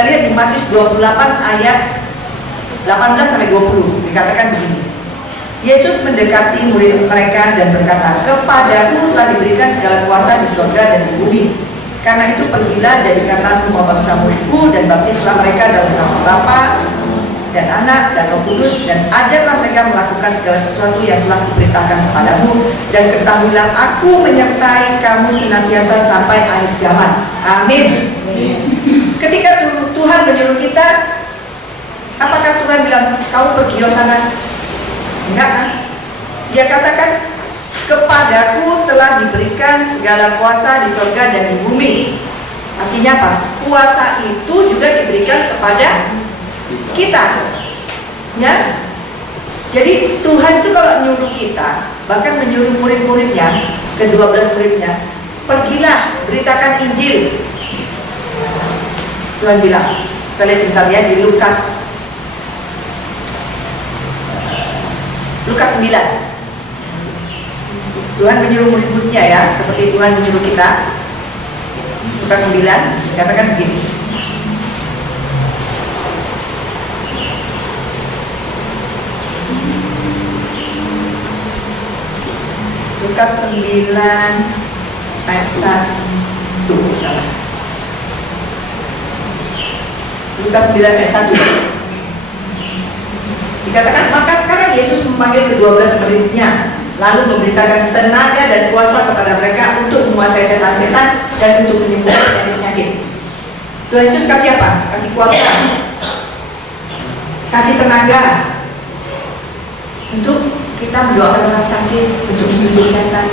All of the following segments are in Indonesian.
Kita lihat di Matius 28 ayat 18-20, dikatakan begini. Yesus mendekati murid mereka dan berkata, "Kepadamu telah diberikan segala kuasa di surga dan di bumi. Karena itu pergilah, jadikanlah semua bangsa muridku dan baptislah mereka dalam nama Bapa dan Anak dan Roh Kudus, dan ajarlah mereka melakukan segala sesuatu yang telah kuperintahkan kepadamu, dan ketahuilah aku menyertai kamu senantiasa sampai akhir zaman." Amin. Ketika Tuhan menyuruh kita, apakah Tuhan bilang, "Kamu pergi ke sana"? Enggak kan? Dia katakan, "Kepadaku telah diberikan segala kuasa di surga dan di bumi." Artinya apa? Kuasa itu juga diberikan kepada kita, ya. Jadi Tuhan itu kalau menyuruh kita, bahkan menyuruh murid-muridnya, ke-12 muridnya, "Pergilah, beritakan Injil." Tuhan bilang, kita lihat sebentar ya di Lukas 9. Tuhan menyuruh murid-muridnya, ya, seperti Tuhan menyuruh kita. Lukas 9 dikatakan begini. Lukas 9 ayat 1. Salah. Lukas 9 ayat 1. Dikatakan, maka sekarang Yesus memanggil ke-12 muridnya, lalu memberitakan tenaga dan kuasa kepada mereka untuk menguasai setan-setan dan untuk menyembuhkan penyakit-penyakit. Tuhan Yesus kasih apa? Kasih kuasa, kasih tenaga untuk kita mendoakan orang sakit, untuk mengusir setan.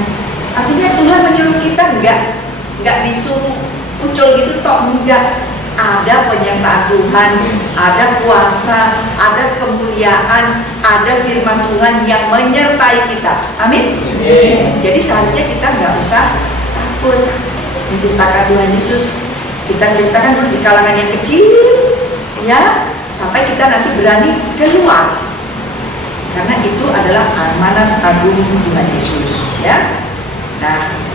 Artinya Tuhan menyuruh kita enggak disuruh muncul gitu toh, enggak. Ada penyertaan Tuhan, ada kuasa, ada kemuliaan, ada firman Tuhan yang menyertai kita. Amin. Jadi seharusnya kita nggak usah takut menceritakan Tuhan Yesus. Kita ceritakan dulu di kalangan yang kecil, ya, sampai kita nanti berani keluar. Karena itu adalah amanat agung Tuhan Yesus, ya. Nah,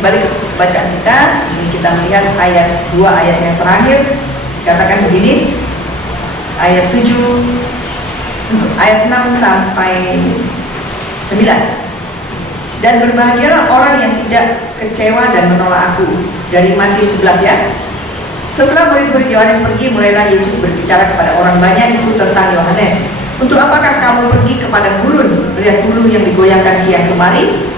balik ke bacaan kita, ini kita melihat ayat 2, ayat yang terakhir, dikatakan begini, ayat 7, ayat 6 sampai 9. Dan berbahagialah orang yang tidak kecewa dan menolak aku, dari Matius 11, ya. Setelah murid-murid Yohanes pergi, mulailah Yesus berbicara kepada orang banyak itu tentang Yohanes. "Untuk apakah kamu pergi kepada gurun melihat bulu yang digoyangkan kian kemari?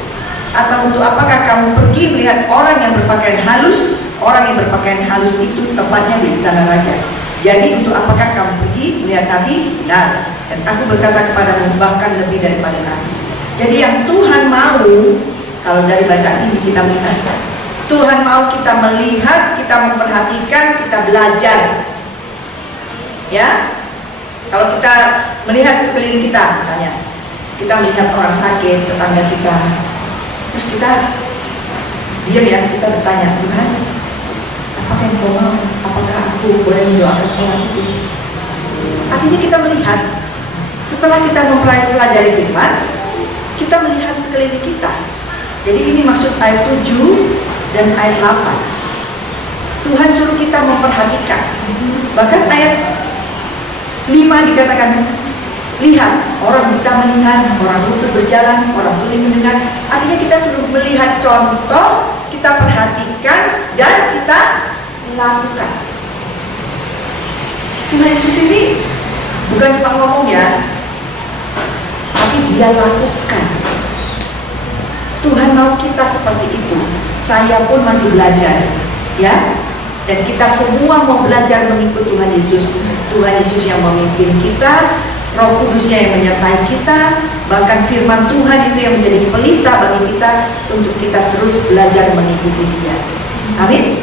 Atau untuk apakah kamu pergi melihat orang yang berpakaian halus? Orang yang berpakaian halus itu tempatnya di istana raja. Jadi untuk apakah kamu pergi melihat nabi? Benar. Dan aku berkata kepadamu, bahkan lebih daripada nabi." Jadi yang Tuhan mau, kalau dari bacaan ini kita melihat, Tuhan mau kita melihat, kita memperhatikan, kita belajar, ya. Kalau kita melihat sekeliling kita, misalnya kita melihat orang sakit, tetangga kita, terus kita diam, ya, kita bertanya, "Tuhan, apakah yang Kau mau? Apakah aku boleh mendoakan orang itu?" Artinya kita melihat, setelah kita mempelajari firman, kita melihat sekeliling kita. Jadi ini maksud ayat 7 dan ayat 8. Tuhan suruh kita memperhatikan. Bahkan ayat 5 dikatakan, "Lihat, orang buta melihat, orang luput berjalan, orang tuli mendengar." Artinya kita suruh melihat contoh, kita perhatikan, dan kita lakukan. Tuhan Yesus ini bukan cuma ngomong, ya, tapi Dia lakukan. Tuhan mau kita seperti itu. Saya pun masih belajar, ya. Dan kita semua mau belajar mengikut Tuhan Yesus. Tuhan Yesus yang memimpin kita, Roh Kudusnya yang menyertai kita, bahkan firman Tuhan itu yang menjadi pelita bagi kita untuk kita terus belajar mengikuti Dia. Amin.